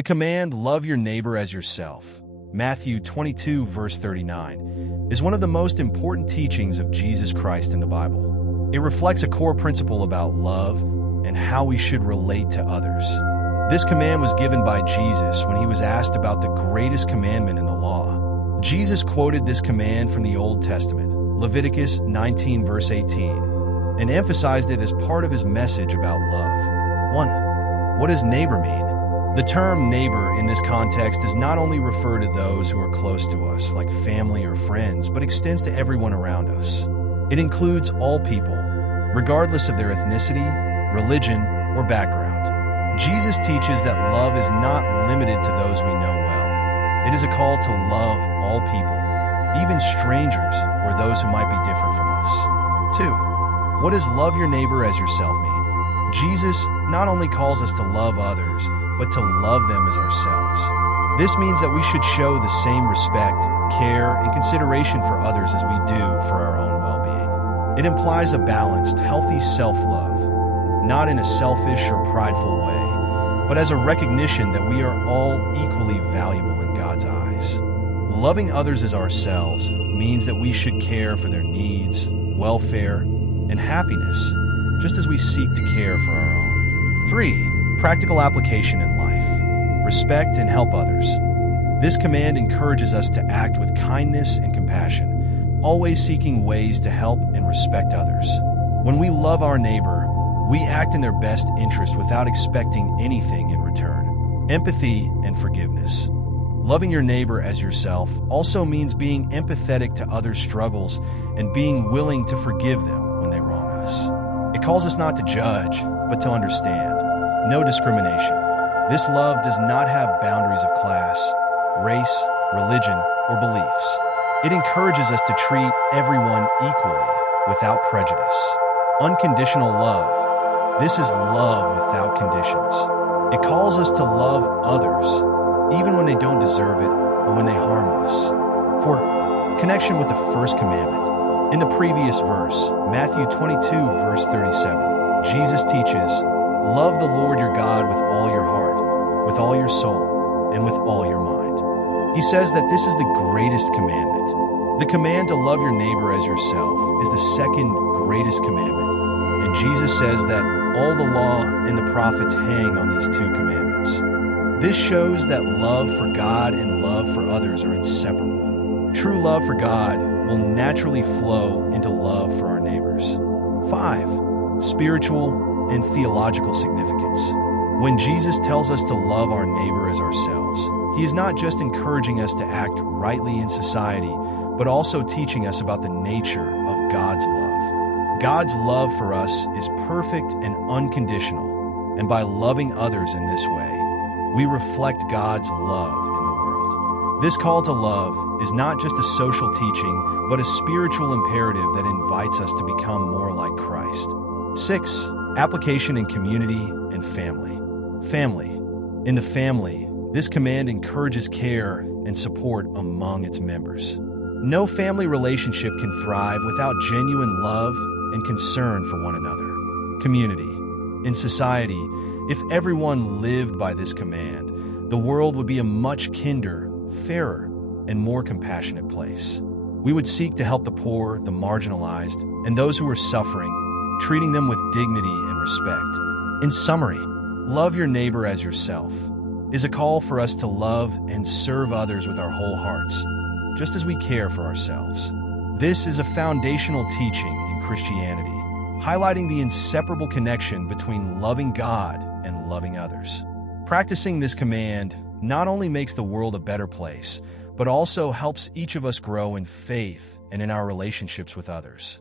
The command, love your neighbor as yourself, Matthew 22, verse 39, is one of the most important teachings of Jesus Christ in the Bible. It reflects a core principle about love and how we should relate to others. This command was given by Jesus when he was asked about the greatest commandment in the law. Jesus quoted this command from the Old Testament, Leviticus 19, verse 18, and emphasized it as part of his message about love. 1. What does neighbor mean? The term neighbor in this context does not only refer to those who are close to us, like family or friends, but extends to everyone around us. It includes all people, regardless of their ethnicity, religion, or background. Jesus teaches that love is not limited to those we know well. It is a call to love all people, even strangers or those who might be different from us. 2. What does love your neighbor as yourself mean? Jesus not only calls us to love others, but to love them as ourselves. This means that we should show the same respect, care, and consideration for others as we do for our own well-being. It implies a balanced, healthy self-love, not in a selfish or prideful way, but as a recognition that we are all equally valuable in God's eyes. Loving others as ourselves means that we should care for their needs, welfare, and happiness, just as we seek to care for our own. 3. Practical application in life. Respect and help others. This command encourages us to act with kindness and compassion, always seeking ways to help and respect others. When we love our neighbor, we act in their best interest without expecting anything in return. Empathy and forgiveness. Loving your neighbor as yourself also means being empathetic to others' struggles and being willing to forgive them when they wrong us. It calls us not to judge, but to understand. No discrimination. This love does not have boundaries of class, race, religion, or beliefs. It encourages us to treat everyone equally, without prejudice. Unconditional love. This is love without conditions. It calls us to love others, even when they don't deserve it or when they harm us. 4. Connection with the first commandment. In the previous verse, Matthew 22, verse 37, Jesus teaches, love the Lord your God with all your heart, with all your soul, and with all your mind. He says that this is the greatest commandment. The command to love your neighbor as yourself is the second greatest commandment. And Jesus says that all the law and the prophets hang on these two commandments. This shows that love for God and love for others are inseparable. True love for God will naturally flow into love for our neighbors. 5. Spiritual and theological significance. When Jesus tells us to love our neighbor as ourselves, he is not just encouraging us to act rightly in society, but also teaching us about the nature of God's love. God's love for us is perfect and unconditional, and by loving others in this way, we reflect God's love in the world. This call to love is not just a social teaching, but a spiritual imperative that invites us to become more like Christ. 6. Application in community and family. Family. In the family, this command encourages care and support among its members. No family relationship can thrive without genuine love and concern for one another. Community. In society, if everyone lived by this command, the world would be a much kinder, fairer, and more compassionate place. We would seek to help the poor, the marginalized, and those who are suffering, treating them with dignity and respect. In summary, love your neighbor as yourself is a call for us to love and serve others with our whole hearts, just as we care for ourselves. This is a foundational teaching in Christianity, highlighting the inseparable connection between loving God and loving others. Practicing this command not only makes the world a better place, but also helps each of us grow in faith and in our relationships with others.